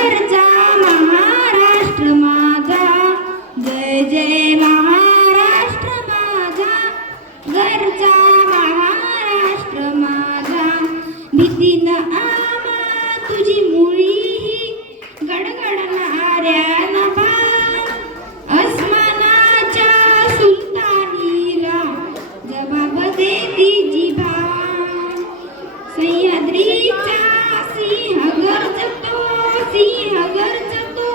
घरचा महाराष्ट्र माझा, जय जय महाराष्ट्र माझा, घरचा महाराष्ट्र माझा. भीतीन आम्हा तुझी मुळी गडगडणाऱ्या नभा, अस्मानाच्या सुलतानीला जबाब देती जिभा. सह्याद्रीचा सिंह गर्जतो, सिंह गर्जतो,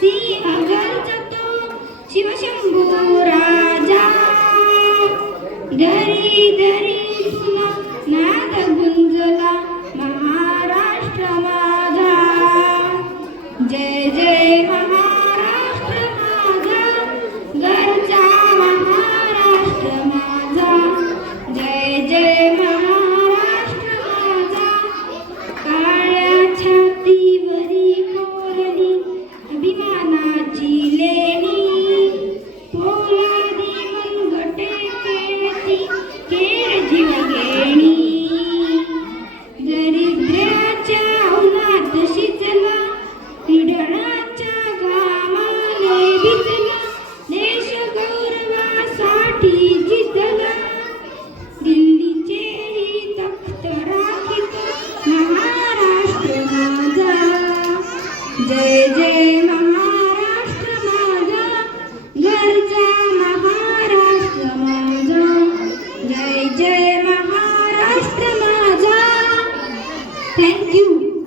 सिंह गर्जतो, शिवशंभू राजा. धरी धरी तुला नाद गुंजला महाराष्ट्र माझा, जय जय महाराष्ट्र माझा, घरचा महाराष्ट्र माझा, जय जय महाराष्ट्र माझा. काळ्या छातीवरी कोरली अभिमानाची लेणी, पोलादी मनगटे खेळती खेळ जीवघेणी. दरिद्र्याच्या उन्हात शिजला, पिढणाच्या घामाने भिजला, देश गौरवासाठी